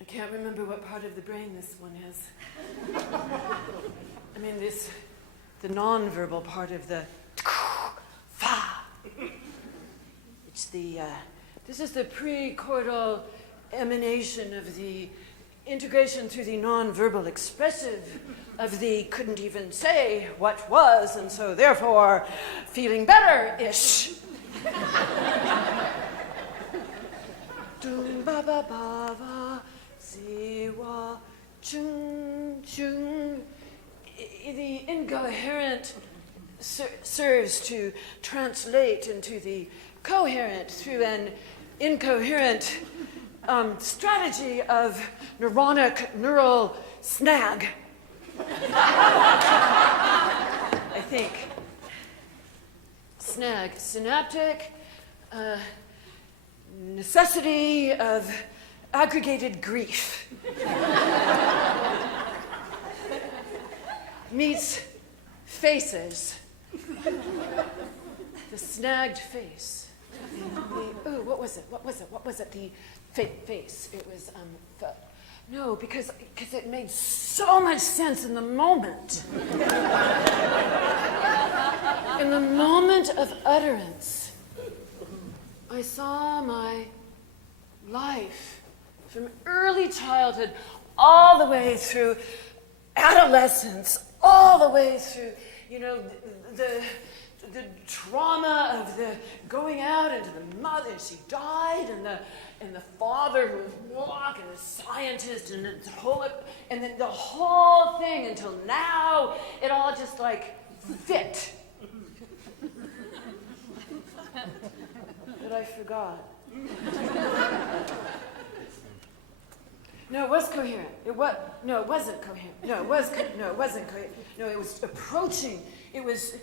I can't remember what part of the brain this one is. I mean, the non-verbal part of the fa. It's this is the pre-chordal emanation of the integration through the non-verbal expressive of the couldn't even say what was, and so therefore feeling better-ish. Dum ba ba ba ba, si wa chung chung. The incoherent serves to translate into the coherent through an incoherent strategy of neural snag. I think. Snag, synaptic necessity of aggregated grief. Meets faces. The snagged face. What was it? The face. It was, no, because it made so much sense in the moment. In the moment of utterance, I saw my life from early childhood all the way through adolescence, all the way through, the trauma of the going out into the mother. She died, and the father who was walk, and the scientist, and then the whole thing until now, it all just fit. But I forgot. No, it was coherent. It wasn't coherent. No, it wasn't coherent. No, it was approaching. It was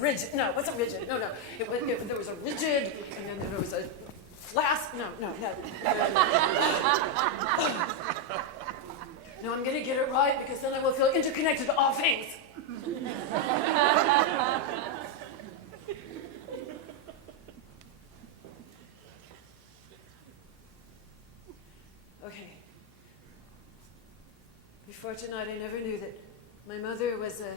rigid. No, it wasn't rigid. No. There was a rigid, and then there was a flask. No. No, I'm going to get it right because then I will feel interconnected to all things. Okay. Before tonight, I never knew that my mother was a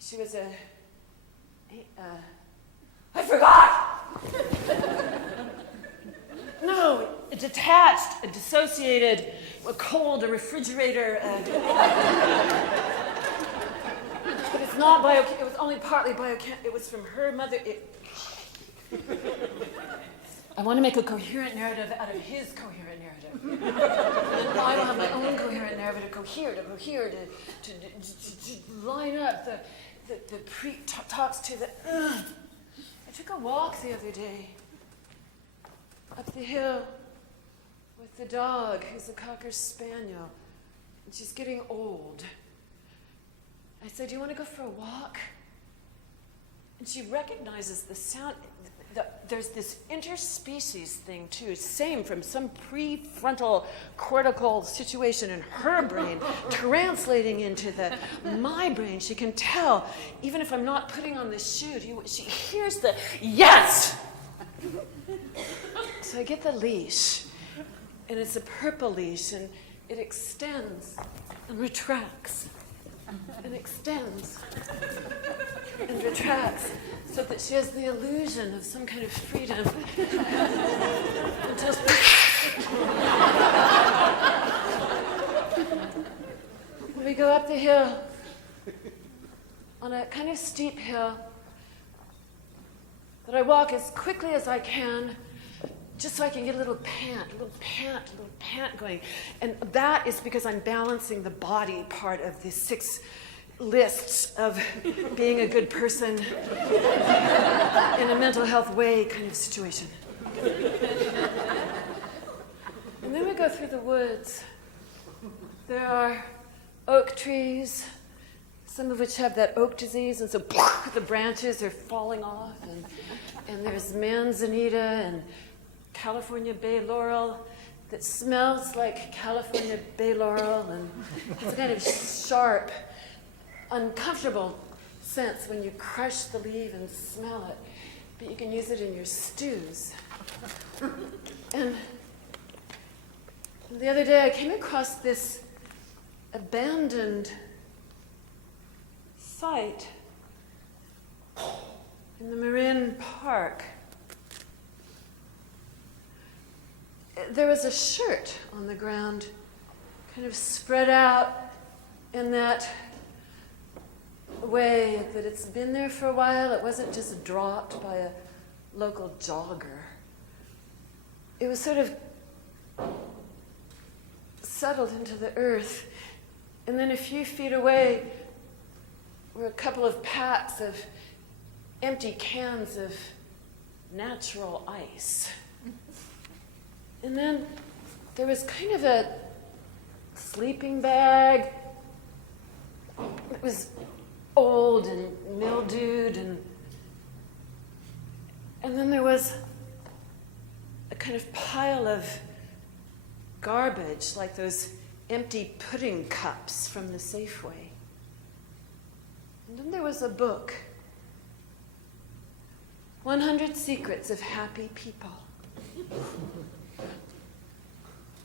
she was a I forgot! No, a detached, a dissociated, a cold, a refrigerator. But it's not it was only partly it was from her mother. I want to make a coherent narrative out of his coherent narrative. And I don't have my own coherent narrative to cohere, to line up the pre-talks to the... I took a walk the other day up the hill with the dog, who's a Cocker Spaniel, and she's getting old. I said, "Do you want to go for a walk?" And she recognizes the sound, there's this interspecies thing too, same from some prefrontal cortical situation in her brain, translating into my brain. She can tell, even if I'm not putting on the shoe, she hears the yes! So I get the leash, and it's a purple leash, and it extends and retracts, and extends and retracts, so that she has the illusion of some kind of freedom until we go up the hill on a kind of steep hill that I walk as quickly as I can, just so I can get a little pant going. And that is because I'm balancing the body part of the 6 lists of being a good person in a mental health way kind of situation. And then we go through the woods. There are oak trees, some of which have that oak disease, and so the branches are falling off. And there's manzanita and California bay laurel that smells like California bay laurel, and it's a kind of sharp, uncomfortable sense when you crush the leaf and smell it, but you can use it in your stews. And the other day I came across this abandoned site in the Marin Park. There was a shirt on the ground, kind of spread out in that way that it's been there for a while. It wasn't just dropped by a local jogger. It was sort of settled into the earth. And then a few feet away were a couple of packs of empty cans of natural ice. And then there was kind of a sleeping bag. It was old and mildewed, and then there was a kind of pile of garbage, like those empty pudding cups from the Safeway. And then there was a book, 100 Secrets of Happy People.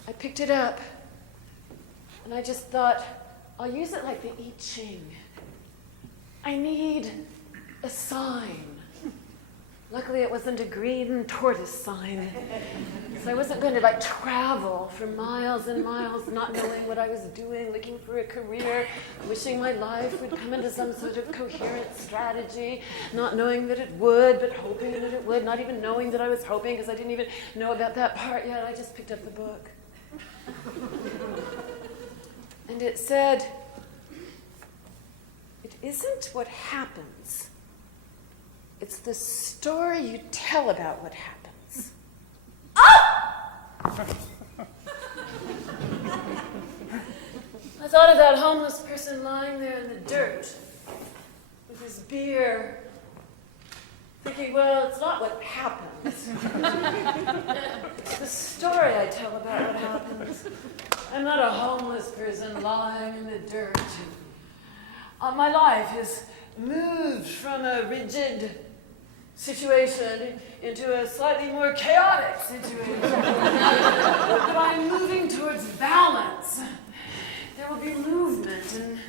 I picked it up, and I just thought, I'll use it like the I Ching. I need a sign. Luckily, it wasn't a green tortoise sign. So I wasn't going to travel for miles and miles, not knowing what I was doing, looking for a career, wishing my life would come into some sort of coherent strategy, not knowing that it would, but hoping that it would, not even knowing that I was hoping because I didn't even know about that part yet. I just picked up the book. And it said, it isn't what happens. It's the story you tell about what happens. I thought of that homeless person lying there in the dirt with his beer, thinking, well, it's not what happens. It's the story I tell about what happens. I'm not a homeless person lying in the dirt. My life has moved from a rigid situation into a slightly more chaotic situation. But I'm moving towards balance. There will be movement, and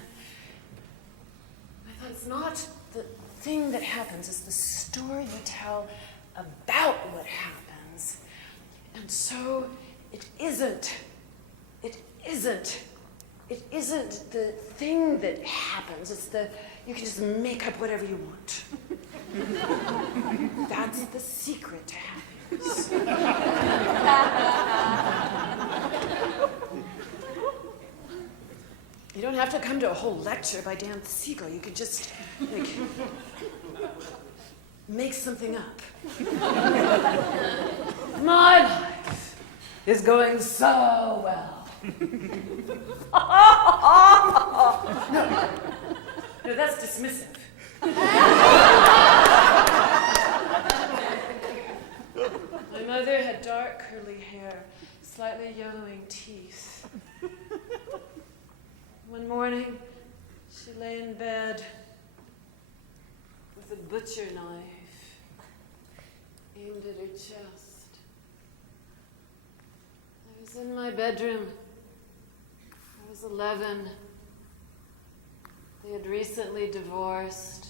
I thought it's not the thing that happens, it's the story you tell about what happens. And so it isn't the thing that happens. It's you can just make up whatever you want. That's the secret to happiness. You don't have to come to a whole lecture by Dan Siegel. You could just, make something up. My life is going so well. No, that's dismissive. mother had dark curly hair, slightly yellowing teeth. One morning, she lay in bed with a butcher knife aimed at her chest. I was in my bedroom. I was 11. They had recently divorced.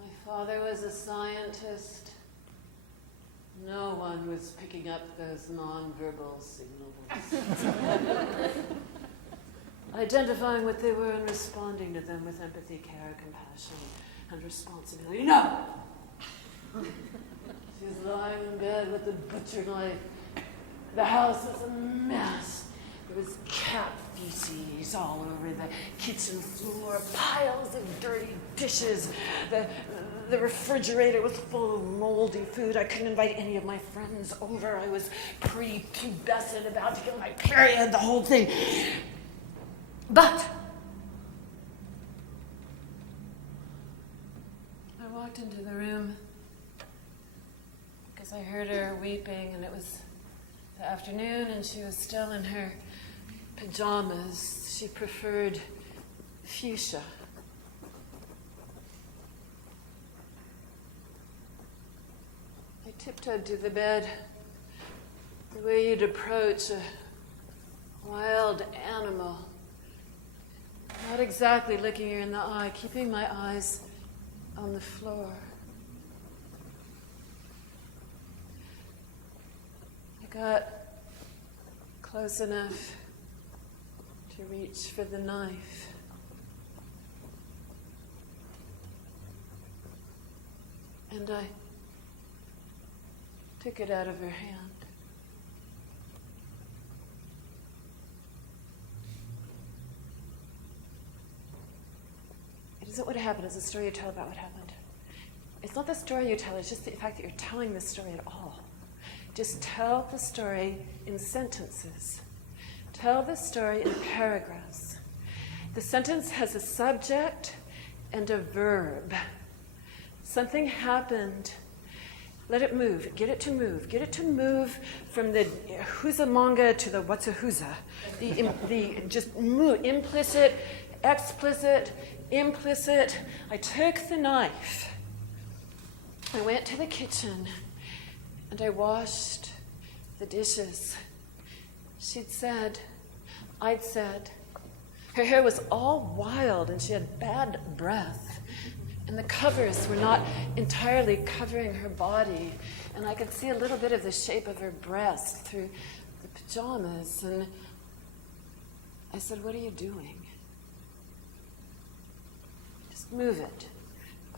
My father was a scientist. No one was picking up those nonverbal signals. Identifying what they were and responding to them with empathy, care, compassion, and responsibility. No! She was lying in bed with the butcher knife. The house was a mess. There was cat feces all over the kitchen floor, piles of dirty dishes. The refrigerator was full of moldy food. I couldn't invite any of my friends over. I was pre-pubescent, about to get my period, the whole thing. But I walked into the room because I heard her weeping, and it was the afternoon, and she was still in her pajamas. She preferred fuchsia. I tiptoed to the bed the way you'd approach a wild animal. Not exactly looking her in the eye, keeping my eyes on the floor. I got close enough to reach for the knife. And I took it out of her hand. It isn't what happened, it's the story you tell about what happened. It's not the story you tell, it's just the fact that you're telling the story at all. Just tell the story in sentences. Tell the story in paragraphs. The sentence has a subject and a verb. Something happened. Let it move. Get it to move. Get it to move from the who's manga to the what's a who'sa. The just move. Implicit, explicit, implicit. I took the knife. I went to the kitchen and I washed the dishes. I'd said, her hair was all wild and she had bad breath. And the covers were not entirely covering her body. And I could see a little bit of the shape of her breast through the pajamas. And I said, what are you doing? Just move it.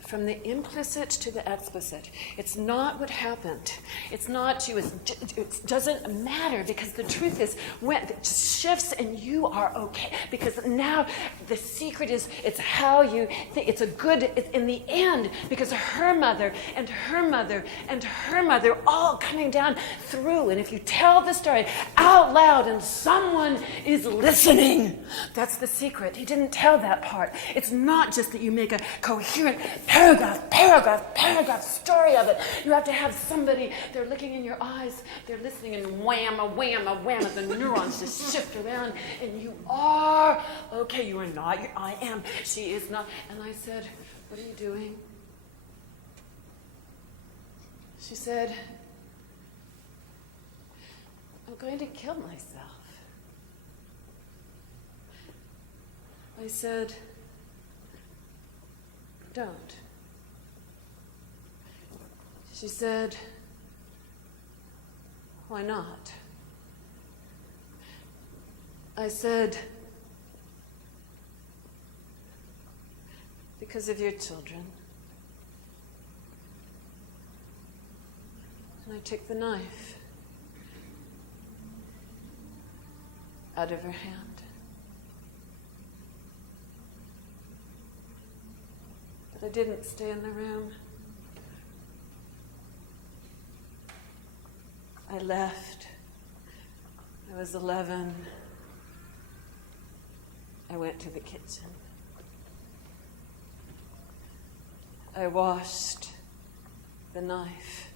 From the implicit to the explicit. It's not what happened. It's not it doesn't matter, because the truth is when it just shifts and you are okay. Because now the secret is it's how you think. It's in the end, because her mother and her mother and her mother all coming down through. And if you tell the story out loud and someone is listening, that's the secret. He didn't tell that part. It's not just that you make a coherent paragraph story of it. You have to have somebody, they're looking in your eyes, they're listening, and wham, a wham, a wham, the neurons just shift around, and you are, okay, you are not, I am, she is not. And I said, what are you doing? She said, I'm going to kill myself. I said, don't. She said, why not? I said, because of your children. And I took the knife out of her hand. But I didn't stay in the room. I left. I was 11. I went to the kitchen. I washed the knife.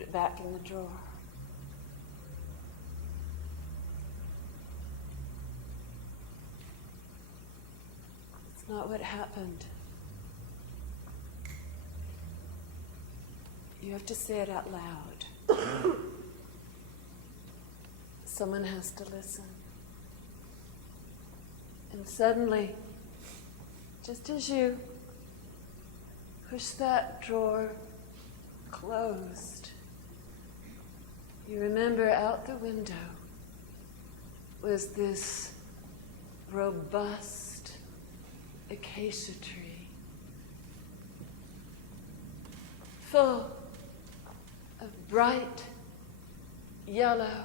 Put it back in the drawer. It's not what happened. You have to say it out loud. Someone has to listen. And suddenly, just as you push that drawer closed, you remember out the window was this robust acacia tree, full of bright, yellow,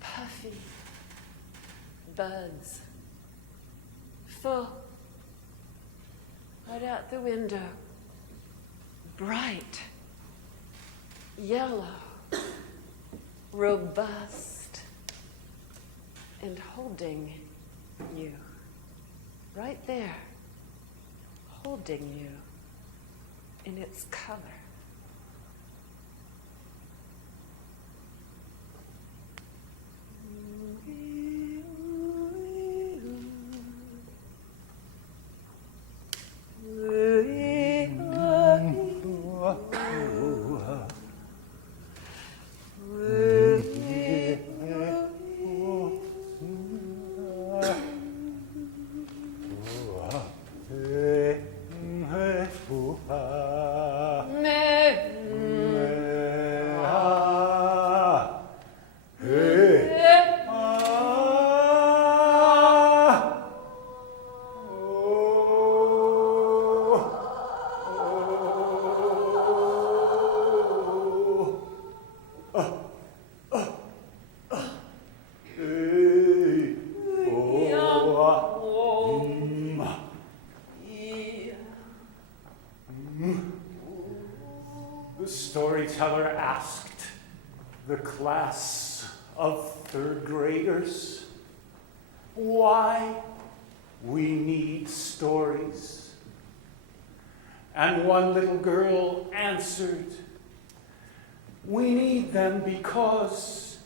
puffy buds, full, right out the window, bright, yellow, robust, and holding you, right there, holding you in its color. The storyteller asked the class of third graders why we need stories. And one little girl answered, "We need them because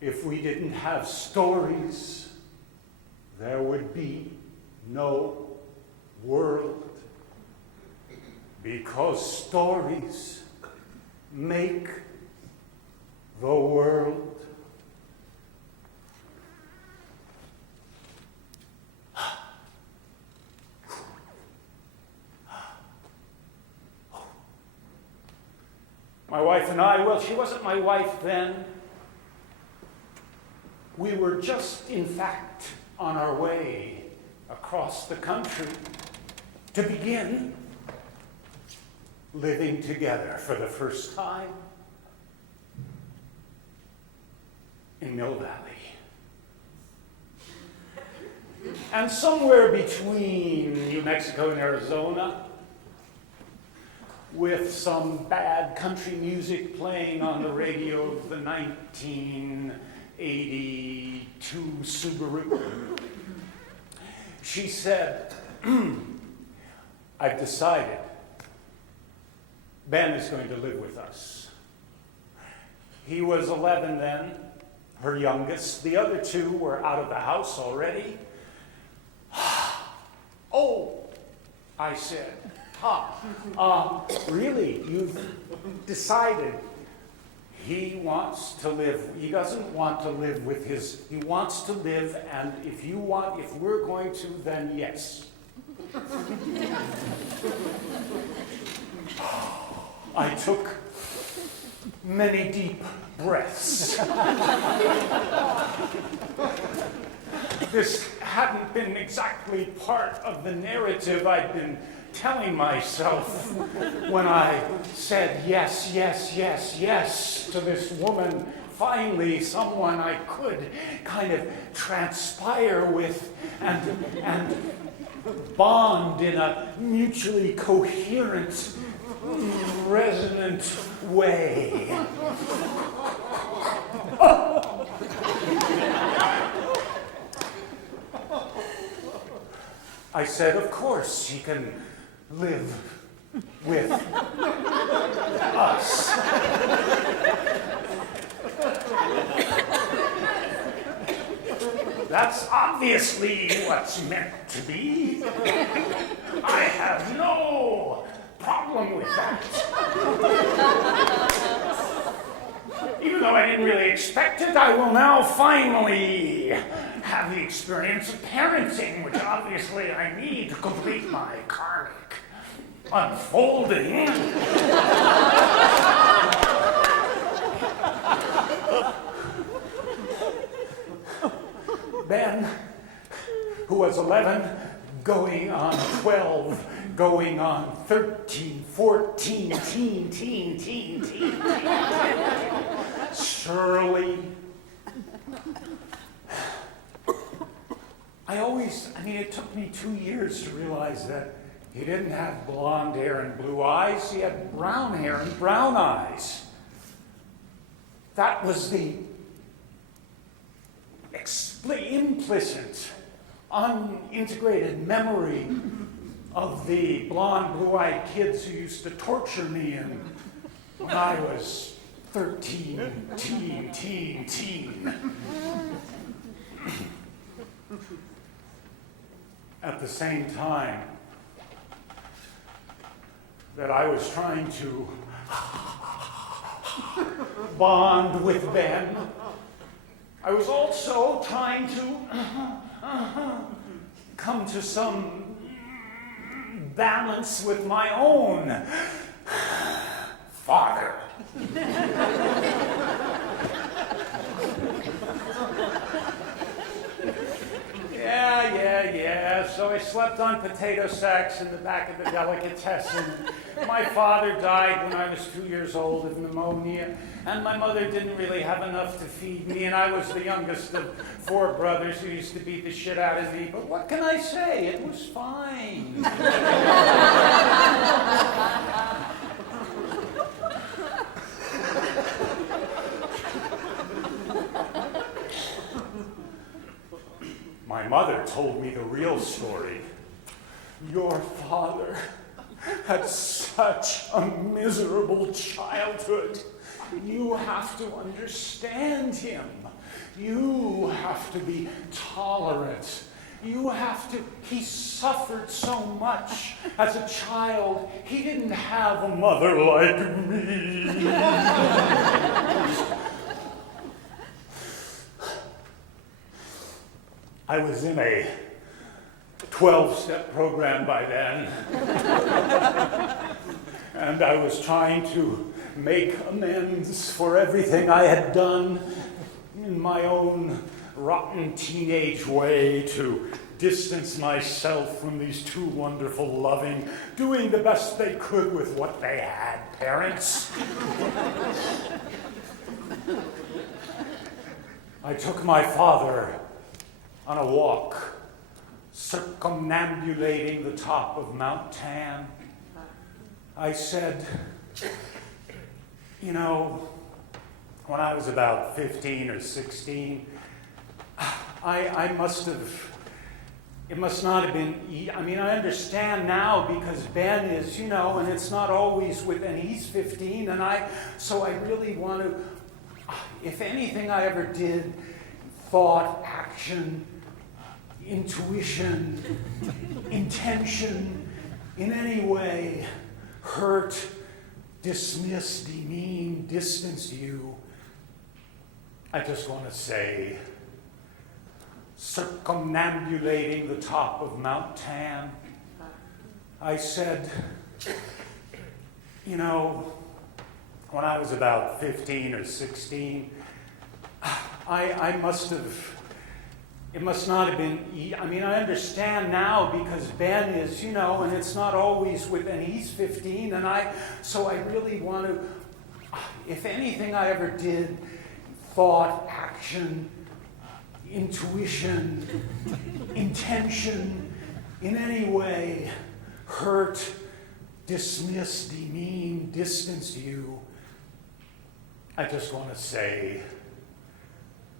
if we didn't have stories, there would be no world. Because stories make the world." My wife and I, well, she wasn't my wife then. We were just, in fact, on our way across the country to begin living together for the first time in Mill Valley. And somewhere between New Mexico and Arizona, with some bad country music playing on the radio of the 1982 Subaru, she said, "I've decided Ben is going to live with us." He was 11 then, her youngest. The other two were out of the house already. "Oh," I said, really, you've decided he wants to live. He doesn't want to live with he wants to live, and if we're going to, then yes." I took many deep breaths. This hadn't been exactly part of the narrative I'd been telling myself when I said yes, yes, yes, yes to this woman, finally someone I could kind of transpire with and bond in a mutually coherent, resonant way. I said, "Of course he can live with us. That's obviously what's meant to be. I have no problem with that. Even though I didn't really expect it, I will now finally have the experience of parenting, which obviously I need to complete my karmic unfolding. Ben, who was 11, going on 12, going on 13, 14, teen. Shirley. It took me 2 years to realize that he didn't have blonde hair and blue eyes, he had brown hair and brown eyes. That was the implicit, unintegrated memory of the blonde, blue-eyed kids who used to torture me when I was 13, teen. At the same time that I was trying to bond with Ben, I was also trying to come to some balance with my own father. Yeah. So I slept on potato sacks in the back of the delicatessen. My father died when I was 2 years old of pneumonia, and my mother didn't really have enough to feed me, and I was the youngest of 4 brothers who used to beat the shit out of me. But what can I say? It was fine. My mother told me the real story. Your father had such a miserable childhood. You have to understand him. You have to be tolerant. He suffered so much as a child. He didn't have a mother like me. I was in a 12-step program by then, and I was trying to make amends for everything I had done in my own rotten teenage way to distance myself from these 2 wonderful, loving, doing the best they could with what they had parents. I took my father on a walk, circumambulating the top of Mount Tan. I said, when I was about 15 or 16, it must not have been, I understand now because Ben is, and it's not always and he's 15, so I really want to, if anything I ever did, thought, action, intuition, intention, in any way, hurt, dismiss, demean, distance you, I just want to say, circumambulating the top of Mount Tan, I said, when I was about 15 or 16, it must not have been, I understand now because Ben is, and it's not always and he's 15, so I really want to, if anything I ever did, thought, action, intuition, intention, in any way, hurt, dismiss, demean, distance you, I just want to say,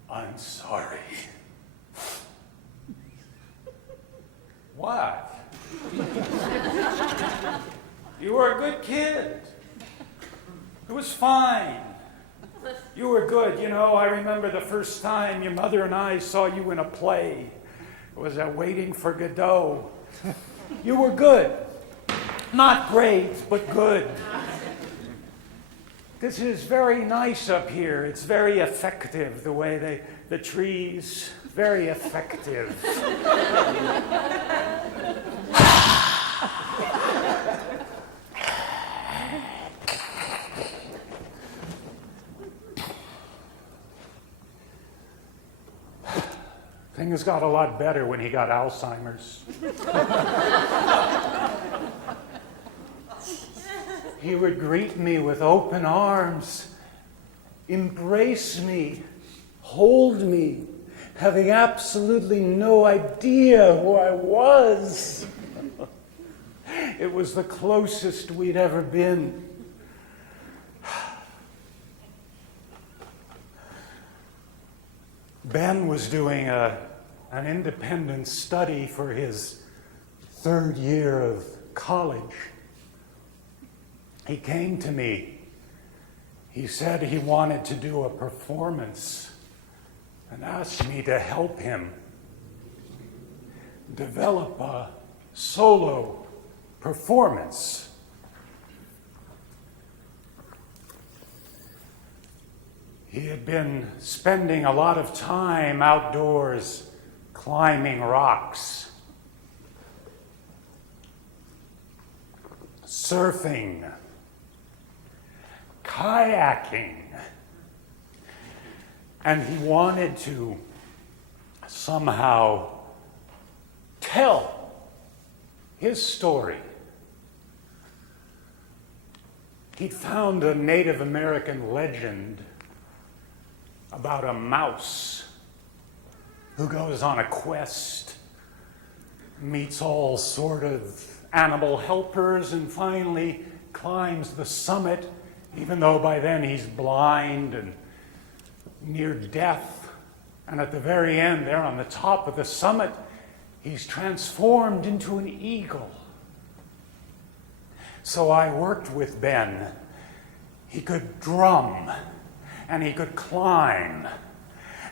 I'm sorry. What? You were a good kid. It was fine. You were good. You know, I remember the first time your mother and I saw you in a play. It was at Waiting for Godot. You were good. Not great, but good. This is very nice up here. It's very effective, the way the trees, very effective. Things got a lot better when he got Alzheimer's. He would greet me with open arms, embrace me, hold me, having absolutely no idea who I was. It was the closest we'd ever been. Ben was doing an independent study for his third year of college. He came to me. He said he wanted to do a performance and asked me to help him develop a solo performance. He had been spending a lot of time outdoors climbing rocks, surfing, kayaking, and he wanted to somehow tell his story. He'd found a Native American legend about a mouse who goes on a quest, meets all sort of animal helpers, and finally climbs the summit, even though by then he's blind and near death. And at the very end, there on the top of the summit, he's transformed into an eagle. So I worked with Ben. He could drum, and he could climb.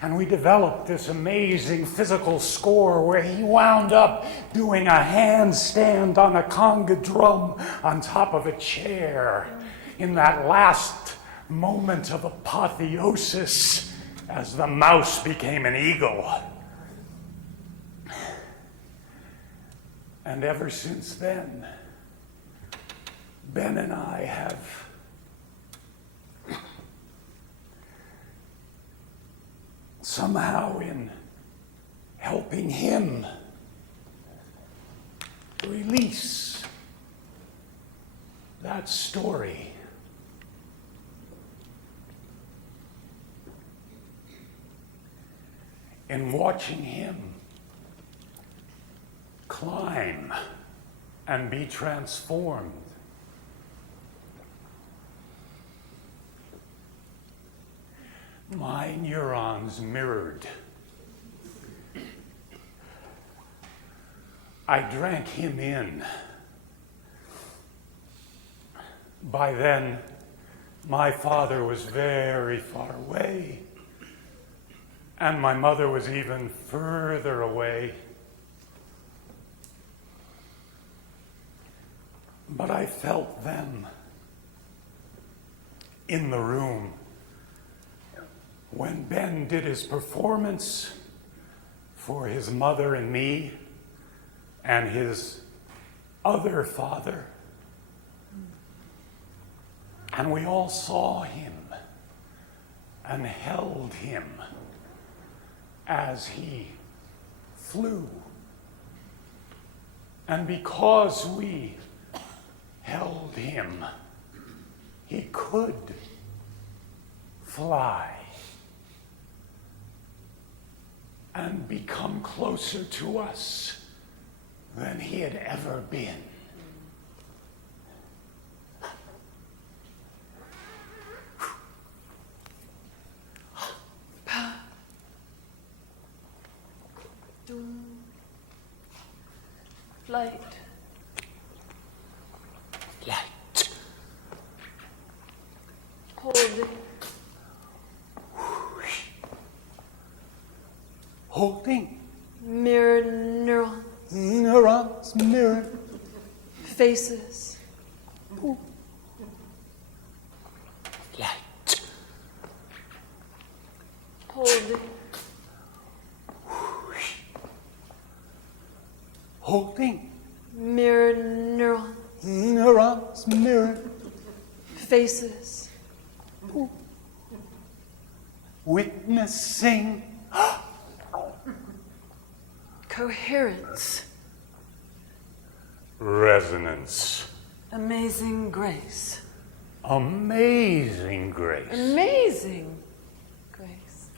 And we developed this amazing physical score where he wound up doing a handstand on a conga drum on top of a chair in that last moment of apotheosis as the mouse became an eagle. And ever since then, Ben and I have somehow, in helping him release that story, in watching him climb and be transformed, my neurons mirrored. I drank him in. By then, my father was very far away, and my mother was even further away. But I felt them in the room when Ben did his performance for his mother and me and his other father. And we all saw him and held him as he flew. And because we held him, he could fly and become closer to us than he had ever been. Flight. Light. Holding. Mirror neurons. Neurons, mirror. Faces. Light. Holding. Holding. Mirror neurons. Neurons, mirror. Faces. Witnessing. Coherence. Resonance. Amazing grace. Amazing grace. Amazing grace.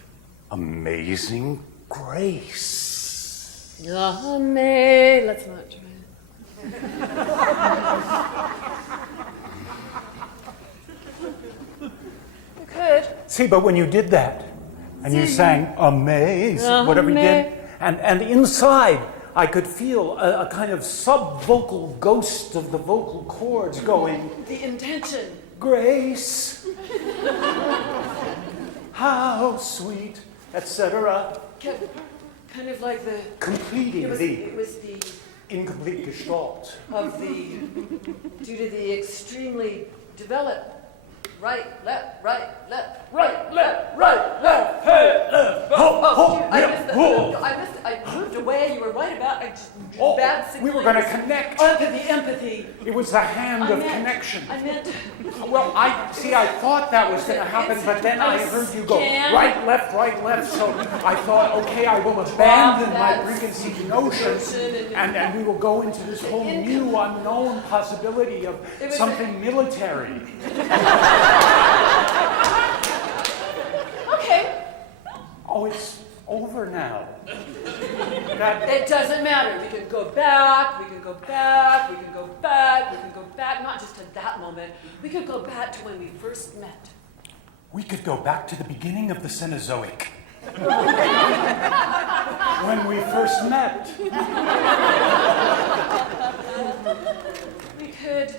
Amazing grace. Let's not try it. You could. See, but when you did that, and you sang amazing, whatever you did, and inside, I could feel a kind of sub-vocal ghost of the vocal cords going, The intention. grace, how sweet, etc. Kind of like the Completing it was the incomplete gestalt. of the due to the extremely developed right, left, hey, left. I moved away. You were right about bad signal. We were going to connect. Empathy. It was the hand of connection. I meant. Well, I thought that was going to happen, but then I heard you go right, left, so I thought, okay, I will abandon my preconceived notions, and we will go into this whole new unknown possibility of something military. Okay. Oh, it's over now. It doesn't matter. We can go back, not just to that moment. We could go back to when we first met. We could go back to the beginning of the Cenozoic. When we first met. We could.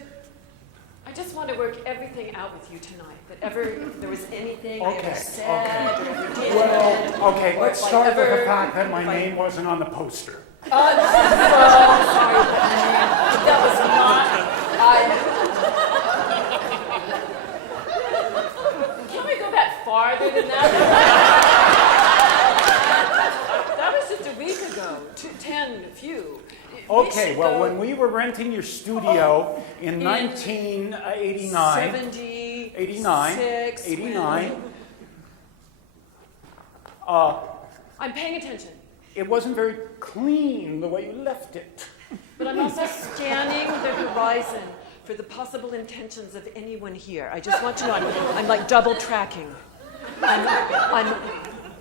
I just want to work everything out with you tonight. If there was anything I ever said or ever did. Well, okay, let's or start with ever- the fact that my name wasn't on the poster. Sorry, that was not. Can we go back farther than that? That was just a week ago. 10, few. Okay, well, when we were renting your studio in 1989, 89, I'm paying attention. it wasn't very clean the way you left it. But I'm also scanning the horizon for the possible intentions of anyone here. I just want you to know I'm like double tracking. I'm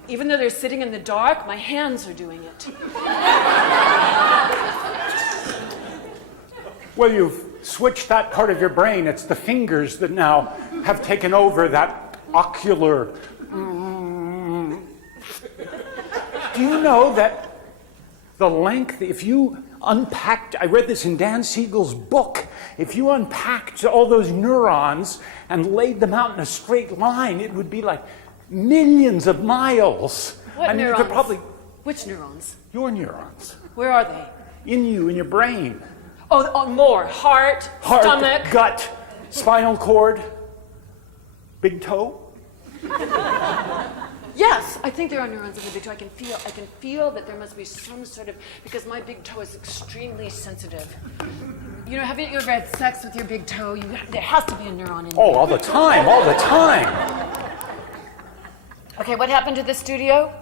even though they're sitting in the dark, my hands are doing it. Well, you've switched that part of your brain. It's the fingers that now have taken over that ocular. Do you know that the length, if you unpacked, I read this in Dan Siegel's book, if you unpacked all those neurons and laid them out in a straight line, it would be like millions of miles. What I mean, neurons? you could probably. Which neurons? Your neurons. Where are they? In you, in your brain. Oh, more. Heart, stomach. Gut, spinal cord, big toe. Yes, I think there are neurons in the big toe. I can feel that there must be some sort of, because my big toe is extremely sensitive. You know, haven't you ever had sex with your big toe? There has to be a neuron in there. Oh, all the time. Okay, what happened to the studio?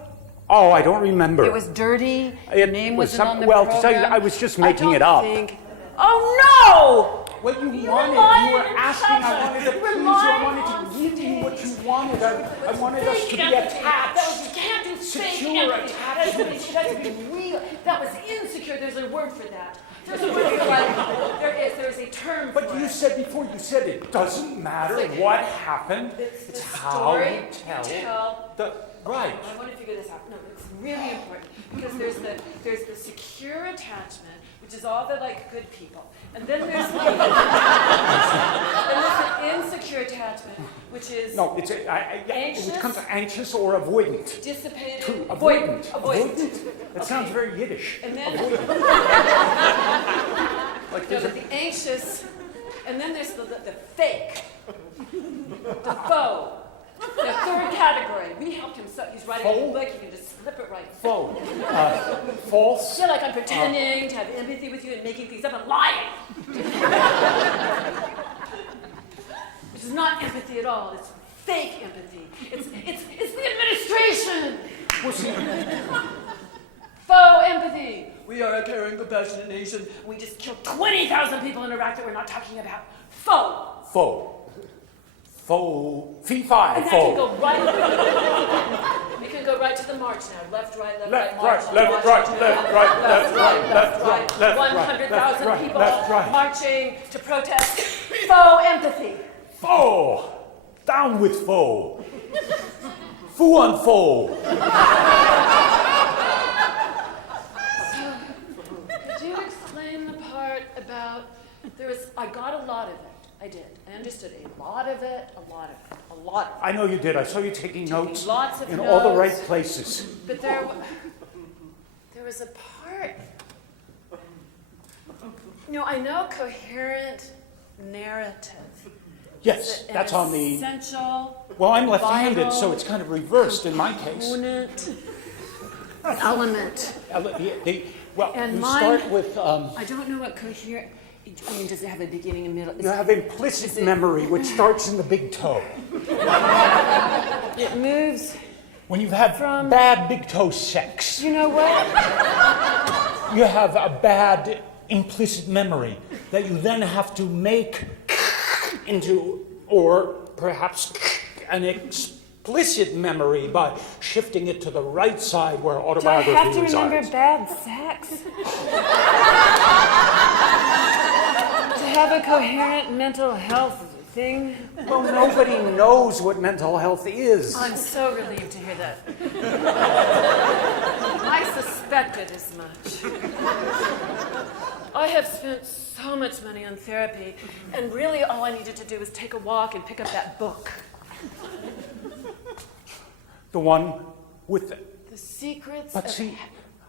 Oh, I don't remember. It was dirty. Your name wasn't on the well, program. to tell you, I was just making it I up. don't think. Oh no! What you You wanted, wanted you were to asking, I touch wanted us. to You please, were I lying wanted on to give you what you wanted. I wanted us to be attached. That was, you can't do fake Secure empathy. attachment. It has to be real. That was insecure. There's a word for that. There's a word for that. There's a term But for you it. said before, you said it doesn't matter It's like- what happened. It's the how story you tell. tell. Right. I want to figure this out. No, it's really important because there's the secure attachment, which is all the like good people, and then there's the insecure attachment, which is No, it's anxious? It comes anxious or avoidant. dissipated, True, avoidant. That sounds very Yiddish. And then, Like no, there's but the anxious, and then there's the fake, the faux. The third category. We helped him, so he's writing a Faux? book, you can just slip it right. faux, false. I feel like I'm pretending to have empathy with you and making things up and lying. Which is not empathy at all. It's fake empathy. It's the administration. Faux empathy. We are a caring, compassionate nation. We just killed 20,000 people in Iraq that we're not talking about. Faux. Faux. Faux. Fee-fi. And that Faux. can go right. We can go right to the march now. Left, right, Left, march, right, left, march, right, march, left, right, left, right, left, right, left, right, 100,000 left, people left, right. marching to protest faux empathy. Faux. Down with faux. Foo on faux. Could you explain the part about I got a lot of it. I did. I understood a lot of it, a lot of it, a lot of it. I know you did. I saw you taking notes Lots of in notes. all the right places. But there was a part. I know coherent narrative. Yes, An that's on the. essential. Well, I'm left-handed, vital so it's kind of reversed in my case. Component. Element. Well, And you mine- start with. I don't know what coherent. Does it have a beginning and middle? You have implicit memory, which starts in the big toe. It moves. When you've had From- bad big toe sex, You know what? you have a bad implicit memory that you then have to make into, or perhaps an explicit memory by shifting it to the right side where Do I autobiography have to resides. remember bad sex? To have a coherent mental health thing? Well, nobody knows what mental health is. I'm so relieved to hear that. I suspected as much. I have spent so much money on therapy, and really all I needed to do was take a walk and pick up that book. The one with The Secrets But of... see,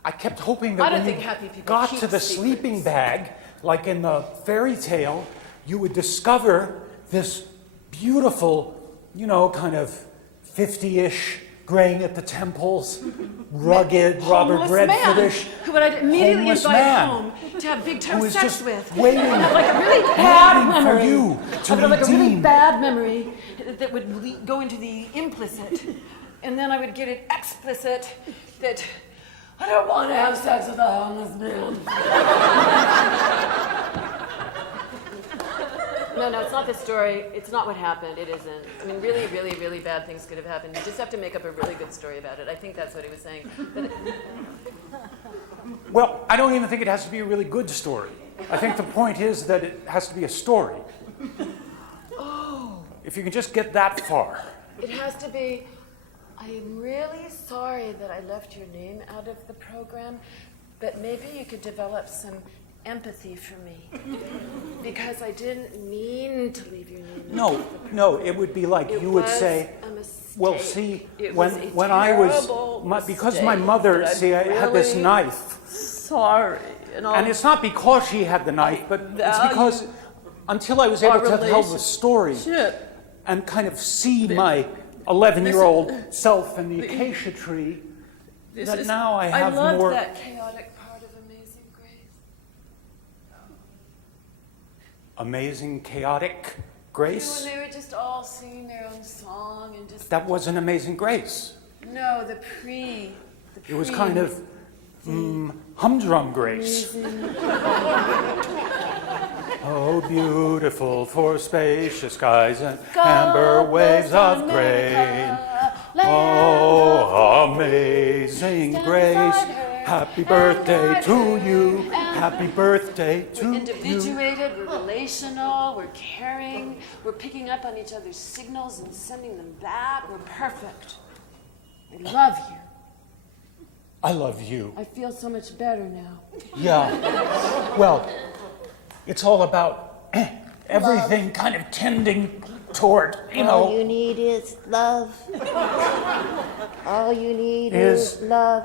I kept hoping I that don't when think you happy people got keep to the secrets. sleeping bag, like in the fairy tale, you would discover this beautiful, kind of 50-ish, graying at the temples, rugged, Robert homeless Redford-ish, man who would immediately homeless invite man home to have big toe who was sex just with. waiting, Like a really bad waiting for memory. you to I would have like a really redeem. bad memory that would go into the implicit, and then I would get it explicit that I don't want to have sex with a homeless man. No, it's not the story. It's not what happened. It isn't. I mean, really, really, really bad things could have happened. You just have to make up a really good story about it. I think that's what he was saying. But Well, I don't even think it has to be a really good story. I think the point is that it has to be a story. oh, If you can just get that far. it has to be. I am really sorry that I left your name out of the program, but maybe you could develop some empathy for me. Because I didn't mean to leave your name out of the No, it would be like It you would was say, a mistake. well, see, It when was a when I was, terrible because my mistake, mother, but I'm see, I had this really knife, Sorry. and it's not because she had the knife, but it's value because until I was able our to tell the story relationship. and kind of see my 11-year-old self in the acacia tree, that now I have loved more. that chaotic part of Amazing Grace. Amazing, chaotic grace. When they were just all singing their own song and just... That wasn't Amazing Grace. No, the pre... It was kind of humdrum grace. Oh, beautiful for spacious skies and amber waves of grain. Oh, amazing grace. Happy birthday to you. Happy birthday to We're you. individuated, we're relational, we're caring, we're picking up on each other's signals and sending them back. We're perfect. I love you. I love you. I feel so much better now. Yeah. Well, it's all about everything kind of tending toward, All you need is love. All you need is love.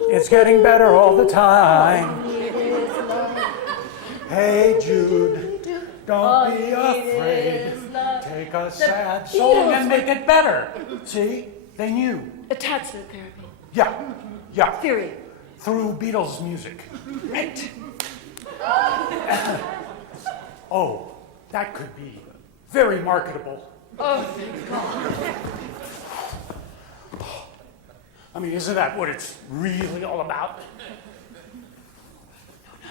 It's getting better all the time. All you need is love. Hey, Jude, don't be afraid. Take a sad song and make it better. See? They knew. Attachment therapy. Yeah. Theory. Through Beatles music. Right. Oh, that could be very marketable. Oh, thank God. I mean, isn't that what it's really all about? No,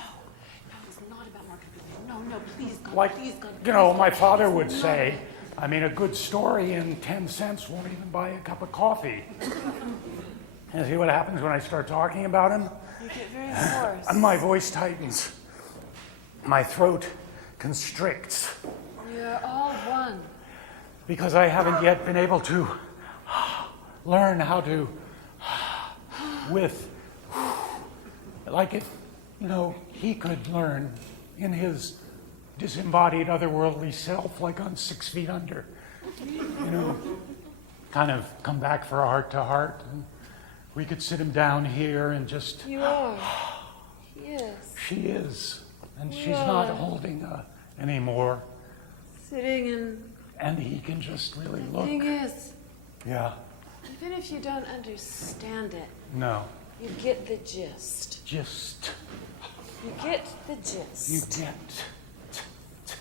it's not about marketability. No, please, God, Like, please, God. my father would say, I mean, a good story in 10 cents won't even buy a cup of coffee. And see what happens when I start talking about him? You get very hoarse. And my voice tightens. My throat constricts. You're all one. Because I haven't yet been able to learn how to, with, like if, he could learn in his disembodied otherworldly self, like on 6 Feet Under. Kind of come back for a heart-to-heart. And we could sit him down here and just... You are. Yes. She is. And she's not holding anymore. Sitting And he can just really the look. thing is, Yeah. even if you don't understand it, No. you get the gist. Just. You get the gist. You get.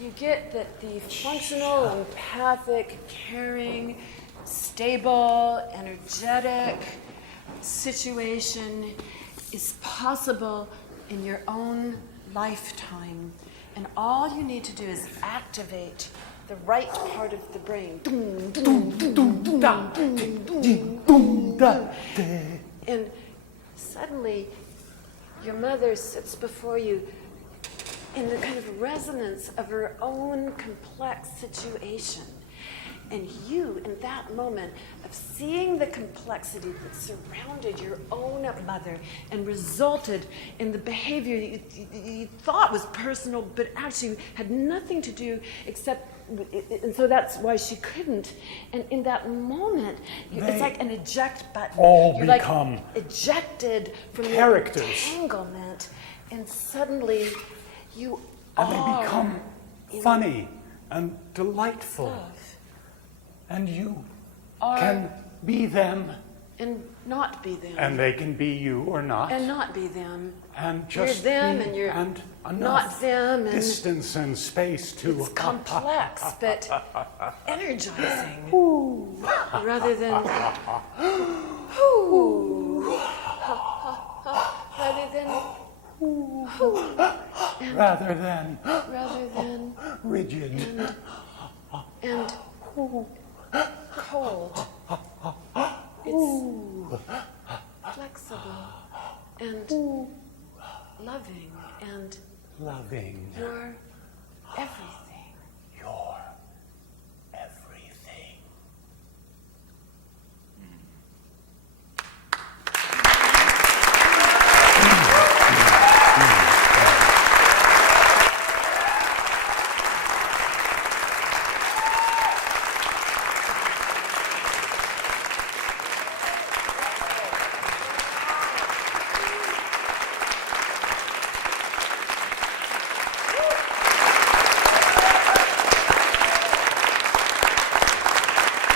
You get that the functional, empathic, caring, stable, energetic situation is possible in your own lifetime. And all you need to do is activate the right part of the brain. And suddenly, your mother sits before you in the kind of resonance of her own complex situation. And you, in that moment of seeing the complexity that surrounded your own mother and resulted in the behavior you thought was personal, but actually had nothing to do except, and so that's why she couldn't. And in that moment, it's like an eject button. All You're become like ejected from characters. the entanglement, and suddenly you And they are become in funny and delightful. love. And you Are can be them. and not be them. And they can be you or not. And not be them. And just you're them be and you're and not enough them. And distance and space to it's complex, but energizing. Rather than rather than rather than rigid and cold. It's flexible and loving, and loving. you're everything. You're everything.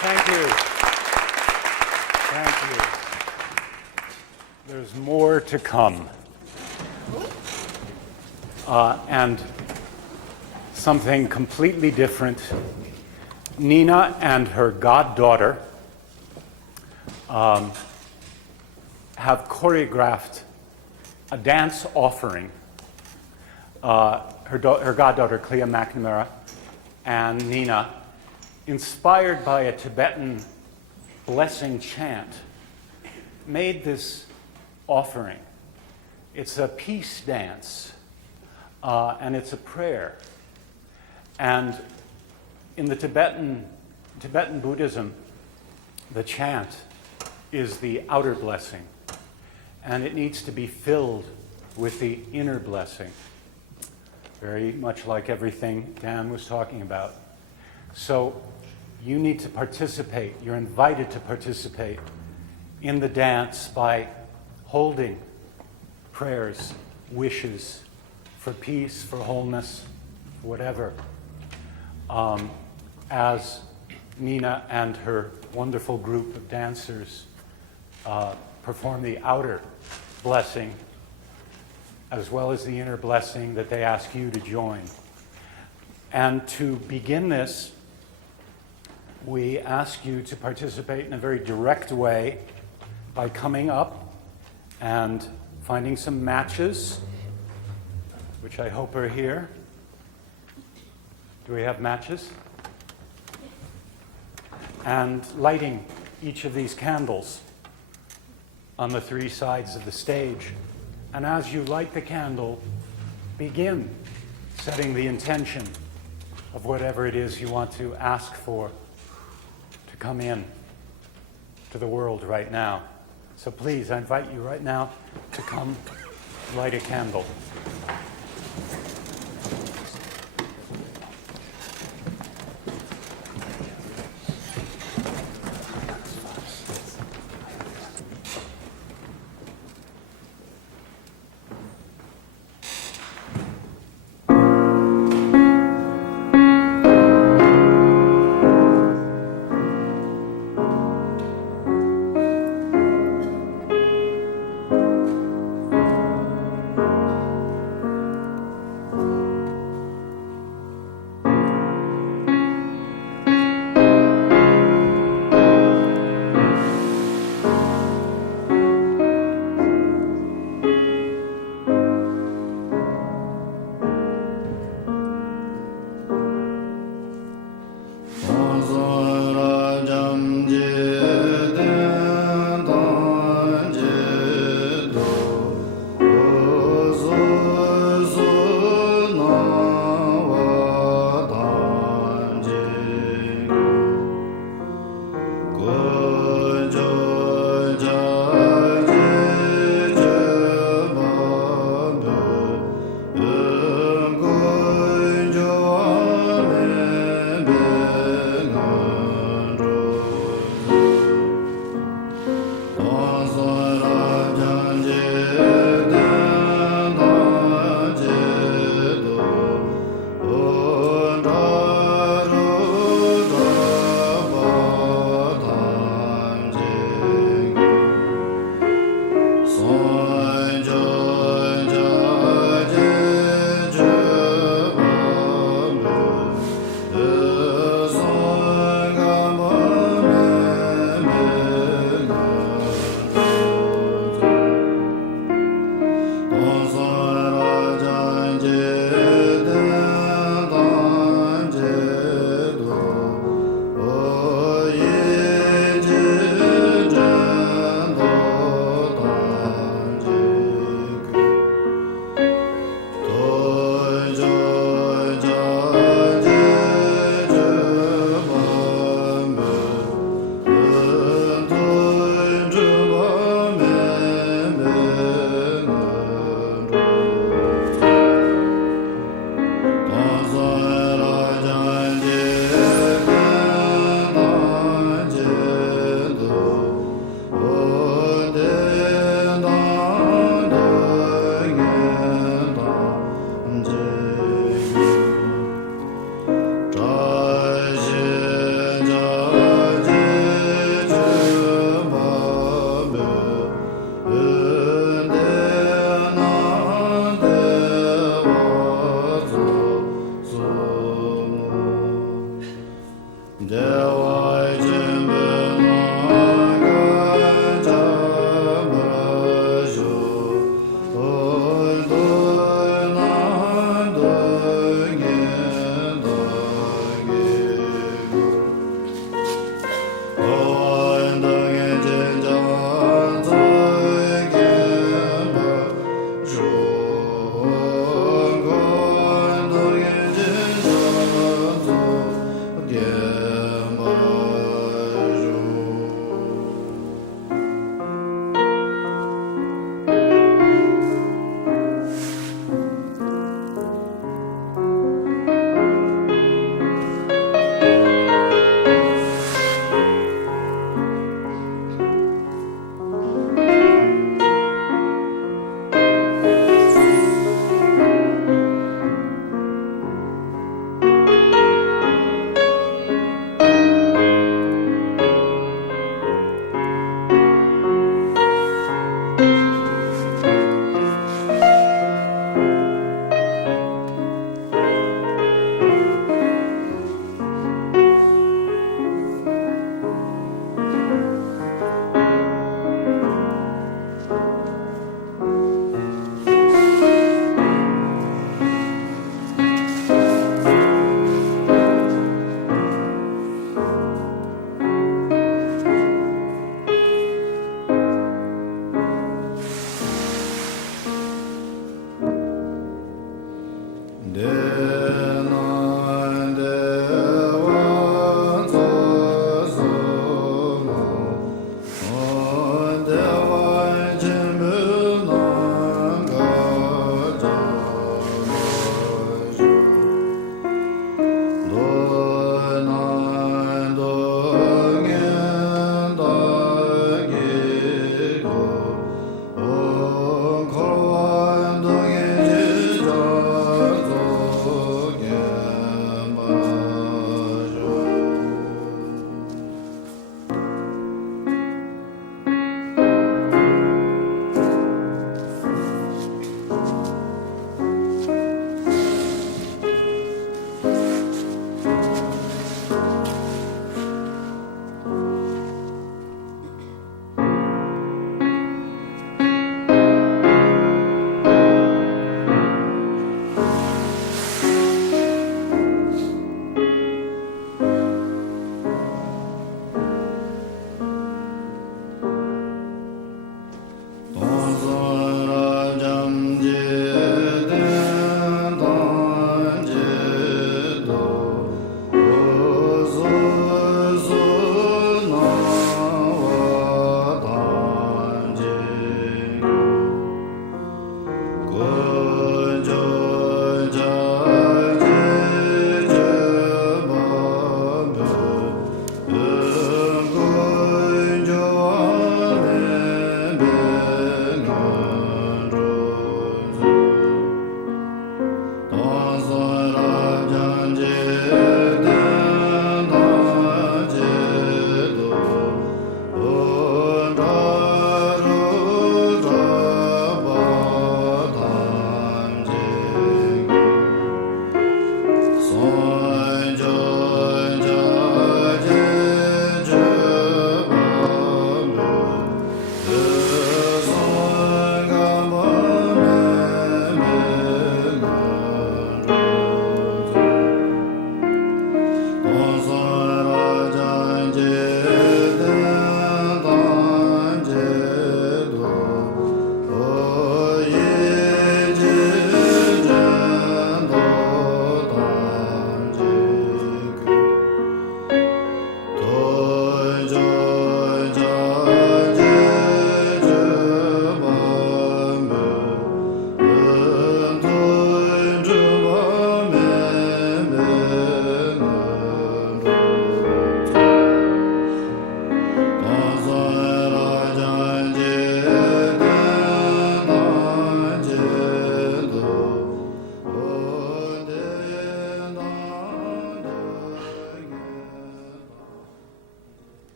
Thank you. Thank you. There's more to come. And something completely different. Nina and her goddaughter have choreographed a dance offering. Her goddaughter, Clea McNamara, and Nina, inspired by a Tibetan blessing chant, made this offering. It's a peace dance, and it's a prayer. And in the Tibetan Buddhism, the chant is the outer blessing, and it needs to be filled with the inner blessing. very much like everything Dan was talking about. So you need to participate. You're invited to participate in the dance by holding prayers, wishes for peace, for wholeness, for whatever, as Nina and her wonderful group of dancers perform the outer blessing as well as the inner blessing that they ask you to join. And to begin this, we ask you to participate in a very direct way by coming up and finding some matches, which I hope are here. Do we have matches? And lighting each of these candles on the three sides of the stage. And as you light the candle, begin setting the intention of whatever it is you want to ask for to come in to the world right now. So please, I invite you right now to come light a candle.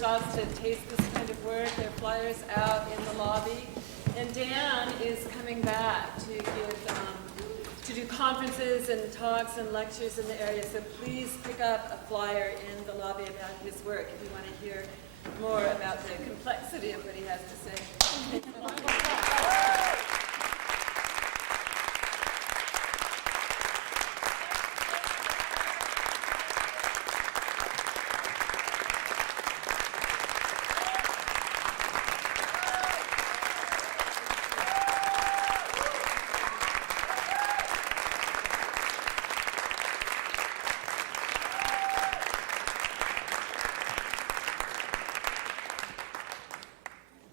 workshops to taste this kind of work. There are flyers out in the lobby. And Dan is coming back to to do conferences and talks and lectures in the area. So please pick up a flyer in the lobby about his work if you want to hear more about the complexity of what he has to say.